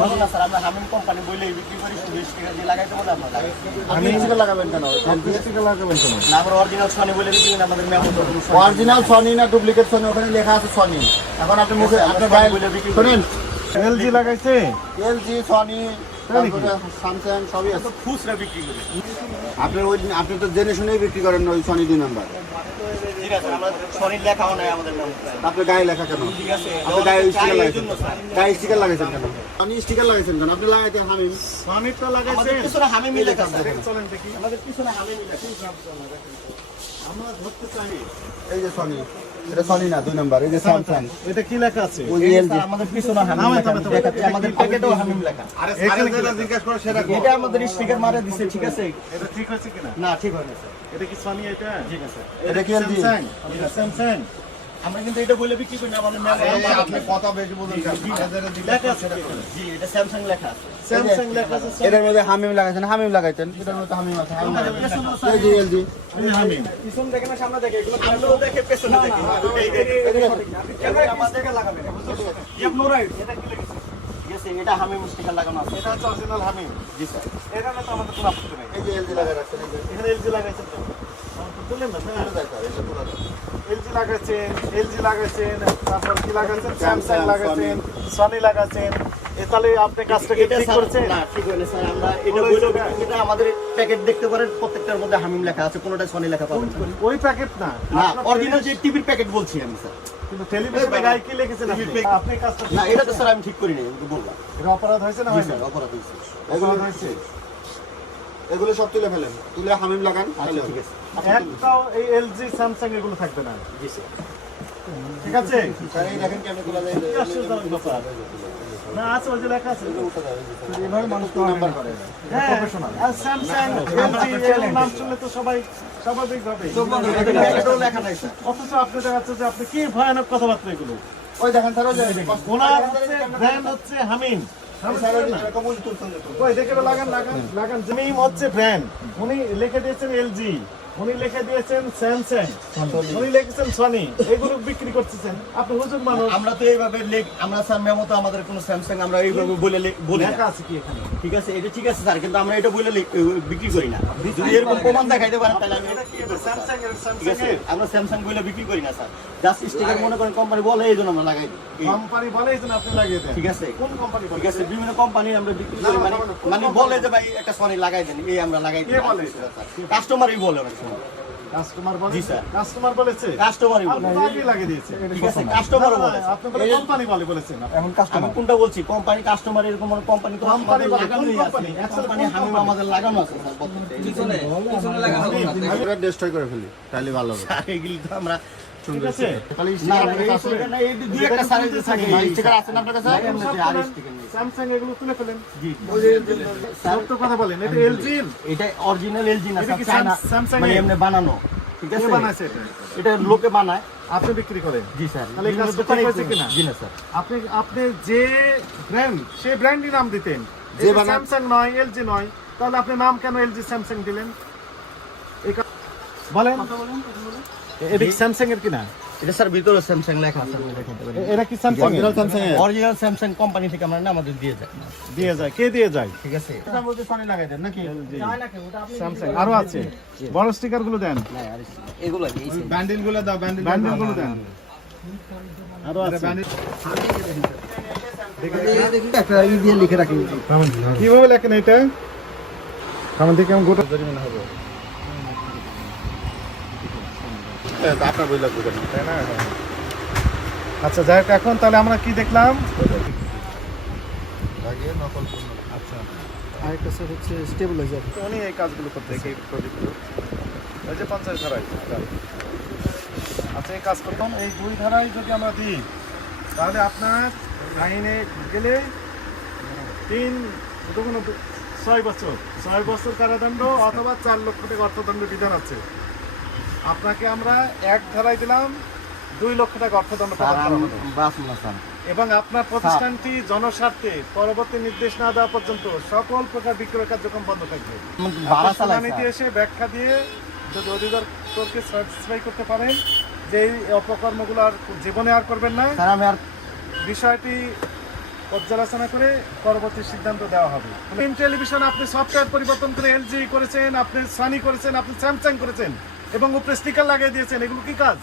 ভালো না স্যার, আমরা হামিম কোম্পানি বলেই বিক্রি করি, শুধু স্টিকার দিয়ে লাগাইতে বলে আমরা লাগাই। আপনি স্টিকার লাগাবেন কেন? স্টিকার লাগাবেন কেন? না, আমরা অরিজিনাল সনি বলে বিক্রি করি না, আমাদের মেমো তো অরিজিনাল সনি না ডুপ্লিকেট সনি? ওখানে লেখা আছে সনি। এখন আপনি মুখে আপনার গায়ে শুনেন, এলজি লাগাইছে, এলজি, সনি, স্যামসাং সবই আছে। খুচরা বিক্রি করি। আপনি তো জেনে শুনেই বিক্রি করেন ওই সনি 2 নাম্বার। ঠিক আছে, আমরা সনির লেখাও নাই আমাদের মেমো। আপনার গায়ে লেখা কেন? ঠিক আছে, আপনি গায়ে স্টিকার এই লাগাইছেন, জন্য স্যার। গায়ে স্টিকার লাগাইছেন কেন? আপনি স্টিকার লাগাইছেন কেন? আপনি লাগাইতে হামিম। সনিটা আমাদের লাগাইছে। পিছনে হামিমই লেখা স্যার। চলেন দেখি, আমাদের পিছনে হামিমই লেখা। আমরা ধরতে চাই। এই যে সনি, এটা সনি না 2 নাম্বার। এই যে স্যামসাং, এটা কি লেখা আছে? ওই যে এই যে এলজি। স্যার, আমাদের পিছনে হামিম লেখা। দেখাচ্ছি, আমাদের প্যাকেটেও হামিম লেখা। এখানে যেটা জিজ্ঞাসা করে সেটা কো? এটা আমাদের স্টিকার মারা দিছে, ঠিক আছে? এটা ঠিক হয়েছে কিনা? না, ঠিক হয়নি স্যার। এটা কি সনি? এটা ঠিক আছে। এটা কি এলজি? স্যামসাং। এটা স্যামসাং। আমরা কিন্তু এটা বলে বিক্রি করি না, আমাদের মেমো। আপনি কথা বেশি বলছেন। লেখা আছে কি? জি, এটা স্যামসাং লেখা আছে। স্যামসাং লেখা আছে। এটার মধ্যে হামিম লাগাইছেন, হামিম লাগাইতেন। এটার মধ্যে হামিম আছে, হামিম লাগাইতেন। এই যে এলজি। এই হামিম। পিছন দেখে না সামনে দেখে, এগুলো সামনেও দেখে পেছনে দেখে। দুটোই দেখে। এটা আমাদের লাগাবেন। আপনি রাইট। এটা কি লিখেছে? ঠিক আছে, এটা হামিম স্টিকার লাগানো আছে। এটা হচ্ছে অরিজিনাল হামিম। জি স্যার। এখানে তো আমাদের কোনো আপত্তি নেই। এই যে এলজি লাগাই রাখছেন, এই যে। এখানে এলজি লাগাইছেন তো? তুললেন না? এটা দেখো, এটা পুরো দেখো। এলজি লাগাইছেন, তারপর কি লাগাইছেন? স্যামসাং লাগাইছেন, সনি লাগাইছেন। তাহলে আপনি কাজটা কি এটা ঠিক স্যার, করছেন? না, ঠিক হয়নি স্যার। আমরা এটা বলে এটা আমাদের প্যাকেট দেখতে পারেন, প্রত্যেকটার মধ্যে হামিম লেখা আছে, কোনোটা সনি লেখা পাবেন না। ওই প্যাকেট না, না, আপনার অরিজিনাল যে টিভির প্যাকেট বলছি আমি স্যার। কিন্তু টেলিভিশনে গায়ে কি লিখেছেন আপনি? আপনি কাজটা ঠিক না, করছেন? এটা তো স্যার আমি ঠিক করিনি, আমি তো বললাম। এটা অপরাধ হয়েছে না জি হয়নি? স্যার, অপরাধ হয়েছে। অপরাধ হয়েছে। এগুলো সব তুলে ফেলেন, তুলে হামিম লাগান। আচ্ছা, ঠিক আছে। একটাও এই এলজি স্যামসাং এগুলো থাকবে না, জি স্যার। ঠিক আছে? স্যার, এই দেখেন কেমন তোলা যায়। কি আশ্চর্যজনক ব্যাপার। না, আছে, ওই যে লেখা আছে। এভাবে মানুষ 2 নাম্বার করে। হ্যাঁ, আর স্যামসাং, এলজি এর নাম শুনলে তো সবাই স্বাভাবিকভাবে। প্যাকেটেও লেখা নাই স্যার। অথচ আপনি দেখাচ্ছে যে আপনি কি ভয়ানক কথাবার্তা এগুলো। ওই দেখেন স্যার, ওই যে ওনার ব্র্যান্ড হচ্ছে হামিম। স্যার, ওই যে কবুল তুলছেন দেখুন। ওই দেখে লাগান। হামিম হচ্ছে ব্র্যান্ড। উনি লিখে দিয়েছেন এলজি, উনি লিখে দিয়েছেন স্যামসাং, উনি লিখেছেন সনি, এগুলো বিক্রি করতেছেন। আপনি হুজুর মানুষ। আমরা তো এইভাবে আমরা স্যার মেমো তো আমাদের কোনো স্যামসাং আমরা এইভাবে বলে বলি না। লেখা আছে কি এখানে? ঠিক আছে, এটা ঠিক আছে স্যার, কিন্তু আমরা এটা বলে বিক্রি করি না। যদি এরকম প্রমাণ দেখাইতে পারেন তাহলে আমি এটা কি স্যামসাং এর? ঠিক আছে, স্যামসাং এর আমরা স্যামসাং বলে বিক্রি করি না স্যার। জাস্ট স্টিকার মনে করেন কোম্পানি বলে, এই জন্য আমরা লাগাই দিই। কোম্পানি বলে এই জন্য আপনি লাগিয়ে দেন। ঠিক আছে, কোন কোম্পানি বলে? ঠিক আছে, বিভিন্ন কোম্পানি আমরা বিক্রি করি, মানে বলে যে ভাই একটা সনি লাগাই দেন, এই আমরা লাগাই দিই। কে বলে? কাস্টমারই বলে অনেক সময়। কাস্টমার বলে? জি, স্যার। কাস্টমার বলেছে? কাস্টমারই বলে। আপনি তো আগেই লাগিয়ে দিয়েছেন। ঠিক আছে, কাস্টমারও বলে। আপনি বলে কোম্পানি বলেছেন। এখন আমি কোনটা বলছি, কোম্পানি কাস্টমার, এরকম কোম্পানি তো কোম্পানি আমাদের বলে, লাগানোই কোন আছে। কোম্পানি? কোম্পানি হামিম আমাদের লাগানো আছে স্যার প্রত্যেকটা। আমরা ডেস্ট্রয় করে ফেলি, তাহলে ভালো হবে। আর এগুলি তো আমরা ঠিক আছে? তাহলে না, স্টিকার এই sticker না, এই দুই একটা সাইজ থাকে। স্টিকার আছে না আপনার কাছে? নাই, আমরা যে আর sticker নেই। স্যামসাং এগুলো তুলে ফেলেন। জি, সত্য কথা বলেন, এটা এলজি এটা অরিজিনাল এলজি না এটা স্যার, কি চায়না, Samsung মানে এর? এমনি বানানো। ঠিক কে আছে, বানাইছে এটা? এটা লোকে বানায়। আপনি বিক্রি করেন? জি স্যার। তাহলে এই বিভিন্ন কাজটা দোকানে ঠিক হয়েছে কিনা? জি না স্যার। আপনি যে ব্র্যান্ড, সেই ব্র্যান্ডই নাম দিতেন। যে যে বানায়- স্যামসাং নয়, এলজি নয়, তাহলে আপনি নাম কেন এলজি স্যামসাং দিলেন? বলেন, এটা কি স্যামসাং এর কিনা? এটা স্যার ভিতরে স্যামসাং লেখা আছে, আপনি দেখাতে পারেন। এটা কি স্যামসাং অরিজিনাল স্যামসাং এর অরিজিনাল স্যামসাং কোম্পানি থেকে আমরা না আমাদের দিয়ে যায়। দিয়ে যায়? কে দিয়ে যায়? ঠিক আছে, এটা বলতে সনি লাগাই দেন নাকি? স্যামসাং আরো আছে, বড় স্টিকার গুলো দেন, না আর এগুলো এই ব্যান্ডেল গুলো দাও, ব্যান্ডেল গুলো দেন, আরো আছে। একটা ই দিয়ে লিখে রাখি। কিভাবে লেখেন এটা? আমার দেখে আমি গোটা জরিমানা হবে। আপনার বই লাগবে কেন? তাই না? আচ্ছা, যাই হোক, এখন তাহলে আমরা কি দেখলাম? লাগিয়ে নকল করুন। আচ্ছা, আরেকটা স্যার হচ্ছে স্টেবিলাইজার। উনি এই কাজগুলো করতে এই প্রজেক্ট, ওই যে 50 ধারায়। আচ্ছা, এই কাজ করতাম, এই 2 ধারায় যদি আমরা দিই, তাহলে আপনার আইনে গেলে 6 বছর কারাদণ্ড অথবা 4 লক্ষ টাকা অর্থদণ্ড বিধান আছে। আপনাকে আমরা 1 ধারায় দিলাম, 2 লক্ষ টাকা অর্থদণ্ড প্রদান করা হলো। এবং আপনার প্রতিষ্ঠানটি জনস্বার্থে পরবর্তী নির্দেশ না দেওয়া পর্যন্ত সকল প্রকার বিক্রয় কার্যক্রম বন্ধ থাকবে। শুনানিতে এসে ব্যাখ্যা দিয়ে যদি অধিদপ্তরকে স্যাটিসফাই করতে পারেন যে এই অপকর্মগুলো আর জীবনে আর করবেন না, স্যার আমি আর বিষয়টি পর্যালোচনা করে পরবর্তী সিদ্ধান্ত দেওয়া হবে। ফিল্ম টেলিভিশন আপনি সফটওয়্যার পরিবর্তন করে এলজি করেছেন, আপনি সনি করেছেন, আপনি স্যামসাং করেছেন এবং উপরে স্টিকার লাগিয়ে দিয়েছেন, এগুলো কি কাজ?